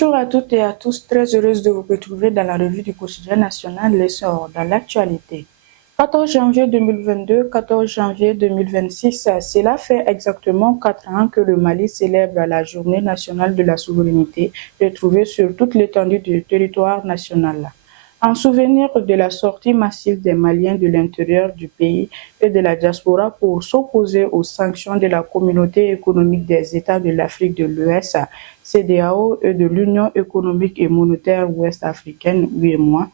Bonjour à toutes et à tous, très heureuse de vous retrouver dans la revue du quotidien national L'Essor dans l'actualité. 14 janvier 2022, 14 janvier 2026, cela fait exactement 4 ans que le Mali célèbre la journée nationale de la souveraineté retrouvée sur toute l'étendue du territoire national. En souvenir de la sortie massive des Maliens de l'intérieur du pays et de la diaspora pour s'opposer aux sanctions de la Communauté économique des États de l'Afrique de l'Ouest, CEDEAO, et de l'Union économique et monétaire ouest-africaine, UEMOA,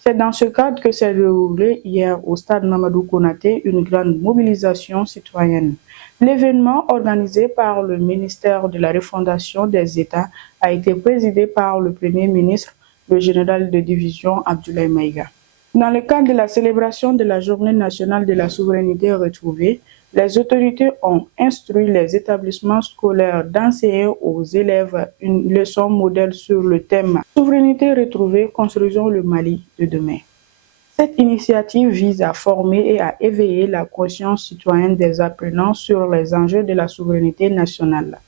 c'est dans ce cadre que s'est déroulée hier au stade Mamadou Konaté une grande mobilisation citoyenne. L'événement, organisé par le ministère de la Refondation des États, a été présidé par le Premier ministre, le général de division Abdoulaye Maïga. Dans le cadre de la célébration de la Journée nationale de la souveraineté retrouvée, les autorités ont instruit les établissements scolaires d'enseigner aux élèves une leçon modèle sur le thème « Souveraineté retrouvée, construisons le Mali de demain ». Cette initiative vise à former et à éveiller la conscience citoyenne des apprenants sur les enjeux de la souveraineté nationale.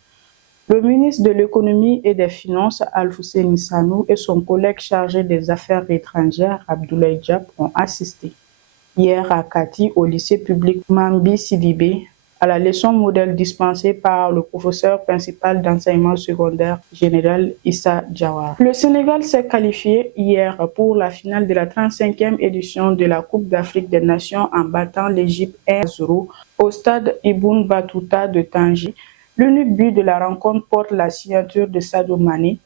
Le ministre de l'Économie et des Finances, Alfousseni Sanou, et son collègue chargé des Affaires étrangères, Abdoulaye Diab, ont assisté hier à Kati, au lycée public Mambi Sidibé, à la leçon modèle dispensée par le professeur principal d'enseignement secondaire général Issa Diawara. Le Sénégal s'est qualifié hier pour la finale de la 35e édition de la Coupe d'Afrique des Nations en battant l'Égypte 1-0 au stade Ibn Battuta de Tanger. L'unique but de la rencontre porte la signature de Sadio Mané.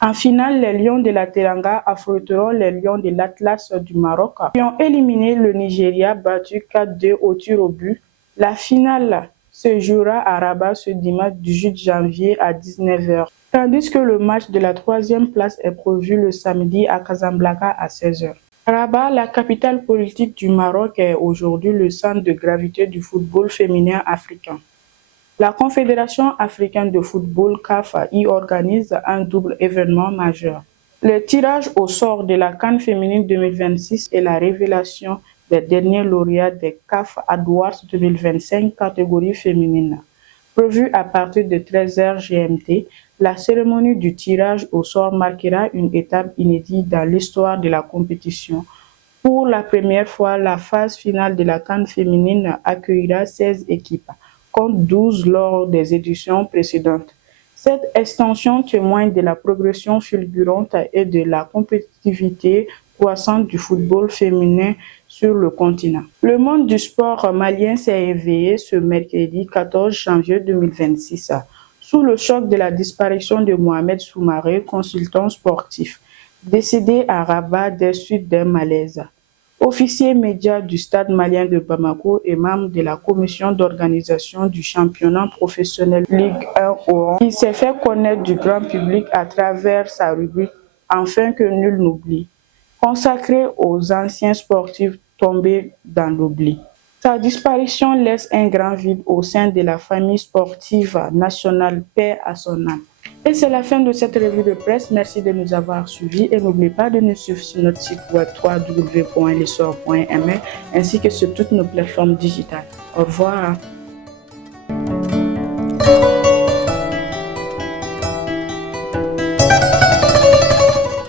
En finale, les Lions de la Teranga affronteront les Lions de l'Atlas du Maroc, qui ont éliminé le Nigeria battu 4-2 au tir au but. La finale se jouera à Rabat ce dimanche 18 janvier à 19h, tandis que le match de la 3e place est prévu le samedi à Casablanca à 16h. Rabat, la capitale politique du Maroc, est aujourd'hui le centre de gravité du football féminin africain. La Confédération africaine de football CAF y organise un double événement majeur. Le tirage au sort de la CAN féminine 2026 et la révélation des derniers lauréats des CAF Awards 2025 catégorie féminine. Prévue à partir de 13h GMT, la cérémonie du tirage au sort marquera une étape inédite dans l'histoire de la compétition. Pour la première fois, la phase finale de la CAN féminine accueillera 16 équipes, contre 12 lors des éditions précédentes. Cette extension témoigne de la progression fulgurante et de la compétitivité croissante du football féminin sur le continent. Le monde du sport malien s'est éveillé ce mercredi 14 janvier 2026 sous le choc de la disparition de Mohamed Soumaré, consultant sportif, décédé à Rabat des suites d'un malaise. Officier média du Stade malien de Bamako et membre de la commission d'organisation du championnat professionnel Ligue 1 Oran, il s'est fait connaître du grand public à travers sa rubrique « Enfin que nul n'oublie », consacrée aux anciens sportifs tombés dans l'oubli. Sa disparition laisse un grand vide au sein de la famille sportive nationale, paix à son âme. Et c'est la fin de cette revue de presse. Merci de nous avoir suivis et n'oubliez pas de nous suivre sur notre site web www.lessor.ml ainsi que sur toutes nos plateformes digitales. Au revoir.